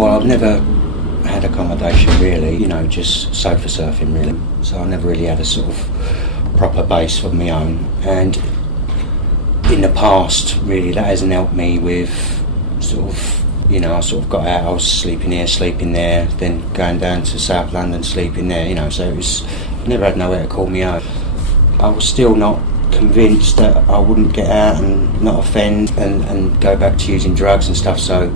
Well, I've never had accommodation really, just sofa surfing really. So I never really had a sort of proper base of my own. And in the past, really, that hasn't helped me with I sort of got out, I was sleeping here, sleeping there, then going down to South London, sleeping there, so I never had nowhere to call me home. I was still not convinced that I wouldn't get out and not offend and go back to using drugs and stuff, so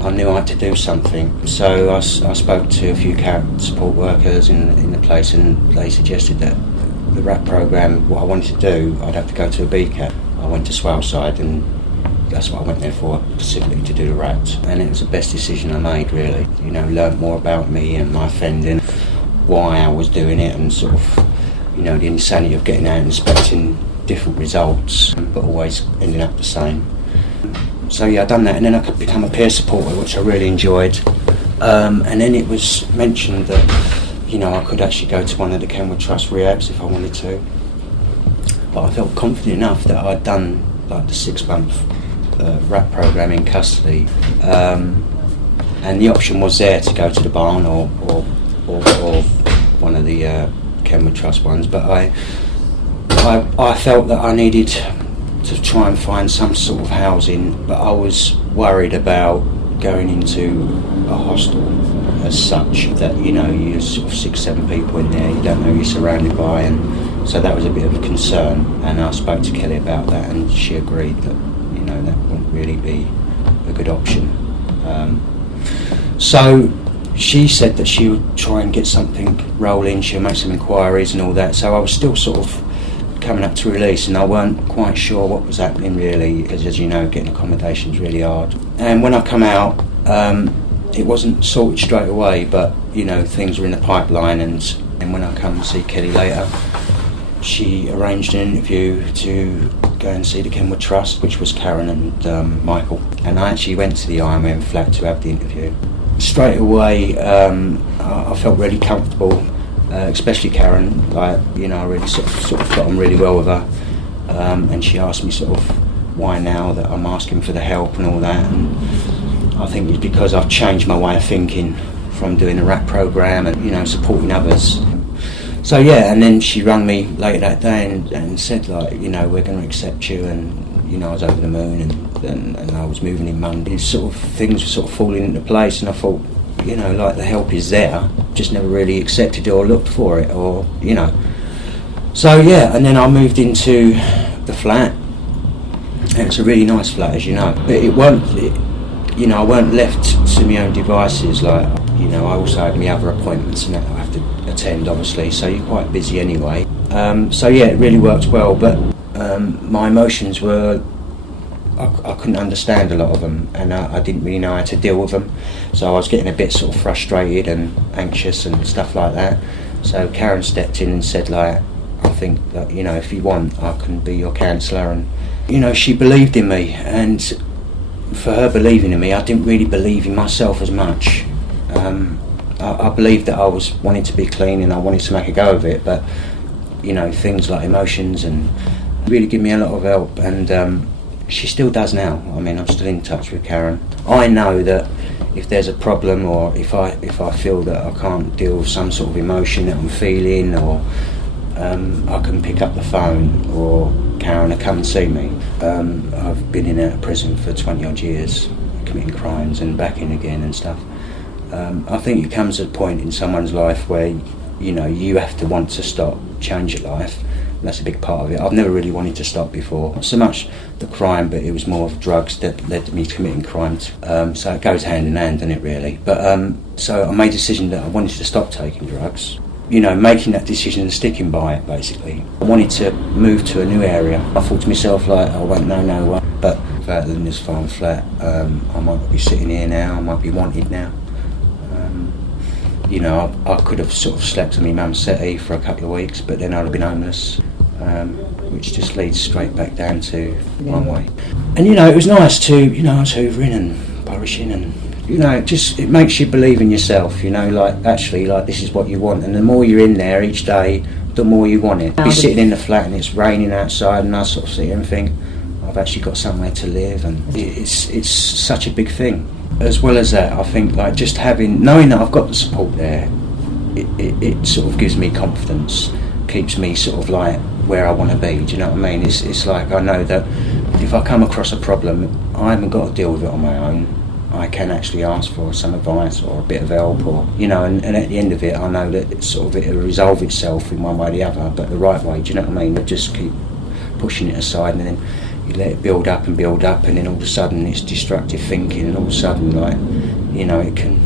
I knew I had to do something. So I spoke to a few support workers in the place, and they suggested that the RAT programme, what I wanted to do, I'd have to go to a BCAT. I went to Swaleside, and that's what I went there for, specifically to do the RAT. And it was the best decision I made, really. Learnt more about me and my offending, why I was doing it, and sort of, the insanity of getting out and expecting different results, but always ending up the same. So yeah, I done that, and then I could become a peer supporter, which I really enjoyed. And then it was mentioned that, I could actually go to one of the Kenwood Trust rehabs if I wanted to. But I felt confident enough that I'd done like the 6-month RAT programme in custody, and the option was there to go to the Barn or one of the Kenwood Trust ones. But I felt that I needed to try and find some sort of housing, but I was worried about going into a hostel as such, that you're sort of 6-7 people in there, you don't know who you're surrounded by, and so that was a bit of a concern. And I spoke to Kelly about that, and she agreed that that wouldn't really be a good option. So she said that she would try and get something rolling, she'll make some inquiries and all that. So I was still sort of coming up to release, and I weren't quite sure what was happening really, because as you know, getting accommodation is really hard. And when I come out, it wasn't sorted straight away, but things were in the pipeline, and when I come and see Kelly later, she arranged an interview to go and see the Kenwood Trust, which was Karen and Michael. And I actually went to the IMM flat to have the interview. Straight away, I felt really comfortable, especially Karen. I really sort of got on really well with her. And she asked me sort of why now that I'm asking for the help and all that. And I think it's because I've changed my way of thinking from doing a RAT programme and supporting others. So yeah, and then she rang me later that day and said we're going to accept you, and I was over the moon, and I was moving in Monday. Sort of things were sort of falling into place, and I thought, the help is there, just never really accepted it or looked for it, or So yeah, and then I moved into the flat, and it's a really nice flat, as you know. But I weren't left to my own devices. I also had my other appointments and that I have to attend, obviously, so you're quite busy anyway. So yeah, it really worked well, but my emotions were, I couldn't understand a lot of them, and I didn't really know how to deal with them, so I was getting a bit sort of frustrated and anxious and stuff like that. So Karen stepped in and said, I think that, if you want, I can be your counsellor. And she believed in me, and for her believing in me, I didn't really believe in myself as much. I believed that I was wanting to be clean and I wanted to make a go of it, but things like emotions and really give me a lot of help, and she still does now. I'm still in touch with Karen. I know that if there's a problem, or if I feel that I can't deal with some sort of emotion that I'm feeling, or I can pick up the phone, or Karen will come and see me. I've been in and out of prison for 20 odd years, committing crimes and back in again and stuff. I think it comes at a point in someone's life where you have to want to stop, change your life. And that's a big part of it. I've never really wanted to stop before. Not so much the crime, but it was more of drugs that led to me committing crimes. So it goes hand in hand, doesn't it, really? But so I made a decision that I wanted to stop taking drugs. Making that decision and sticking by it, basically. I wanted to move to a new area. I thought to myself, I won't know no one. But further than this farm flat, I might not be sitting here now, I might be wanted now. I could have sort of slept on my mum's settee for a couple of weeks, but then I'd have been homeless, which just leads straight back down to one way. And it was nice to, I was hoovering and polishing, and it makes you believe in yourself, actually, this is what you want, and the more you're in there each day, the more you want it. Be sitting in the flat and it's raining outside, and I sort of sit here and think, I've actually got somewhere to live, and it's such a big thing. as well as that, I think like just knowing that I've got the support there, it sort of gives me confidence, keeps me sort of like where I want to be. Do you know what I mean? It's like I know that if I come across a problem, I haven't got to deal with it on my own. I can actually ask for some advice or a bit of help, or and at the end of it, I know that it'll resolve itself in one way or the other, but the right way. Do you know what I mean? I just keep pushing it aside, and then you let it build up, and then all of a sudden it's destructive thinking, and all of a sudden it can